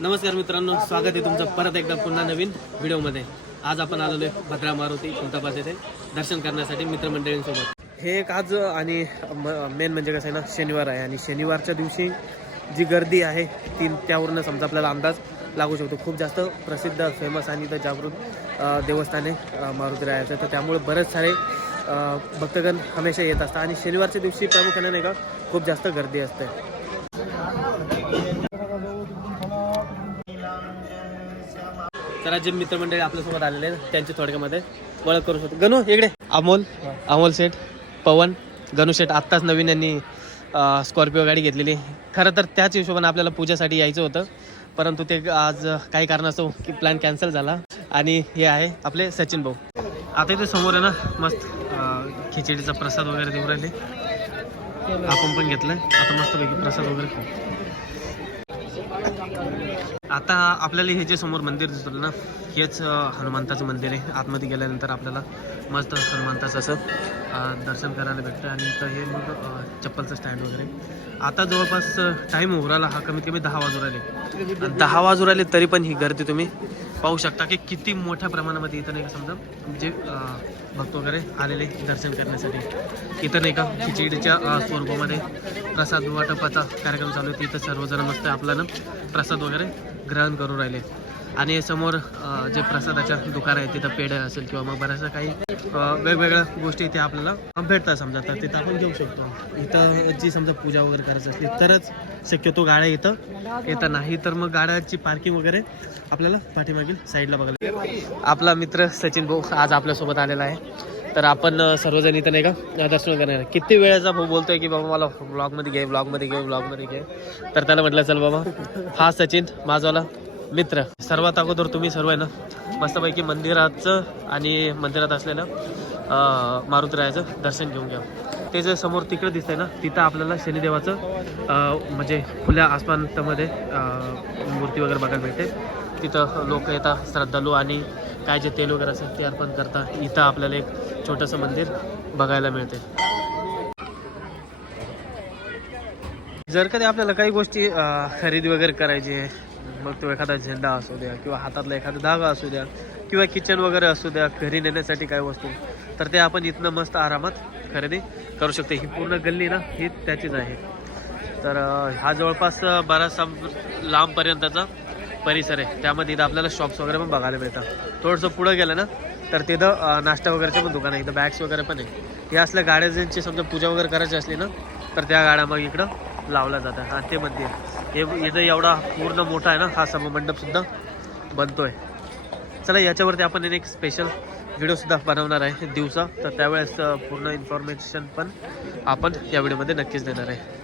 नमस्कार मित्रांनो स्वागत आहे तुमचं परत एकदा पुन्हा नवीन व्हिडिओमध्ये. आज आपण आलेलो आहे भद्रा मारुती खुलताबाद येथे दर्शन करण्यासाठी मित्रमंडळींसोबत. हे एक आज आणि मेन म्हणजे कसं आहे ना शनिवार आहे आणि शनिवारच्या दिवशी जी गर्दी आहे ती त्यावरून समजा आपल्याला अंदाज लागू शकतो. खूप जास्त प्रसिद्ध फेमस आणि तर जागृत देवस्थाने देवस्थान आहे मारुती रायाचं. तर त्यामुळे बरेच सारे भक्तगण हमेशा येत असतात. आणि शनिवारच्या दिवशी प्रामुख्याने नाही का खूप जास्त गर्दी असते. तर जे मित्रमंडळी आपल्यासोबत आलेले आहेत त्यांची थोडक्यामध्ये ओळख करू शकतो. गणू इकडे. अमोल अमोल शेठ पवन गणू शेठ आत्ताच नवीन यांनी स्कॉर्पिओ गाडी घेतलेली. खरं तर त्याच हिशोबाने आपल्याला पूजेसाठी यायचं होतं परंतु ते आज काही कारणास्तव की प्लॅन कॅन्सल झाला. आणि हे आहे आपले सचिन भाऊ. आता इथे समोर आहे ना मस्त खिचडीचा प्रसाद वगैरे देऊ राहिले. आपण पण घेतलाय. आता मस्तपैकी प्रसाद वगैरे खाऊ. आता आपल्याला हे जे समोर मंदिर दिसतं ना हेच हनुमंताचं मंदिर आहे. आतमध्ये गेल्यानंतर आपल्याला मस्त हनुमंताचं असं दर्शन करायला भेटतं. आणि तर हे मग चप्पलचं स्टँड वगैरे. आता जवळपास टाईम होऊ हा कमीत कमी दहा वाजू राहिले. दहा वाजू राहिले तरी पण ही गर्दी तुम्ही पाहू शकता की किती मोठ्या प्रमाणामध्ये इथं नाही का समजा म्हणजे, जे भक्त वगैरे आलेले दर्शन करण्यासाठी. इथं नाही का खिचडीच्या स्वरूपामध्ये प्रसाद वाटपाचा कार्यक्रम चालू आहे. तिथं सर्वजण मस्त आपल्याला प्रसाद वगैरे ग्रहण करू राहिले. आणि समोर जे प्रसादाच्या दुकान आहे तिथं पेढे असेल किंवा मग बऱ्याचशा काही वेगवेगळ्या गोष्टी इथे आपल्याला भेटतात समजा. तर तिथं आपण घेऊ शकतो. इथं जी समजा पूजा वगैरे करायची असली तरच शक्यतो गाड्या इथं येतं नाही तर मग गाड्याची पार्किंग वगैरे आपल्याला पाठीमागील साईडला बघायला आपला मित्र सचिन भाऊ आज आपल्यासोबत आलेला आहे. तर आपण सर्वजण इथं नाही का? दर्शन करणार किती वेळेचा भाऊ बोलतोय की बाबा मला ब्लॉगमध्ये घे ब्लॉगमध्ये घे ब्लॉगमध्ये घे. तर त्याला म्हटलं चल बाबा. हा सचिन माझवाला मित्र. सर्वात अगोदर तुम्ही सर्व आहे ना मस्तपैकी मंदिराचं आणि मंदिरात असलेलं अ, मारुतीरायाचं दर्शन घेऊन घ्या. ते जे समोर तिकडे दिसतंय ना तिथं आपल्याला शनिदेवाचं म्हणजे खुल्या आसमानतामध्ये मूर्ती वगैरे बघायला भेटते तिथं लोक येतात श्रद्धालू आणि काय जे तेल वगैरे असेल ते अर्पण करता. इथं आपल्याला एक छोटंसं मंदिर बघायला मिळते जर कधी आपल्याला काही गोष्टी खरेदी वगैरे करायची आहे मग तो एखादा झेंडा असू द्या किंवा हातातला एखादा धागा असू द्या किंवा किचन वगैरे असू द्या घरी नेण्यासाठी काय वस्तू तर ते आपण इथनं मस्त आरामात खरेदी करू शकतो. ही पूर्ण गल्ली ना ही त्याचीच आहे. तर हा जवळपास अ, बराचसा लांबपर्यंतचा परिसर आहे. त्यामध्ये इथं आपल्याला शॉप्स वगैरे पण बघायला मिळतात. थोडंसं पुढं गेलं ना तर तिथं नाश्ता वगैरेचे पण दुकान आहे. इथं बॅग्स वगैरे पण आहे. हे असल्या गाड्या ज्यांची समजा पूजा वगैरे करायची असली ना तर त्या गाड्या मग इकडं लावल्या जातात. आणि ते मंदिर हे इथं एवढा पूर्ण मोठा आहे ना हा सभामंडप सुद्धा बनतोय. चला याच्यावरती आपण एक स्पेशल व्हिडिओसुद्धा बनवणार आहे दिवसा. तर त्यावेळेस पूर्ण इन्फॉर्मेशन पण आपण या व्हिडिओमध्ये नक्कीच देणार आहे.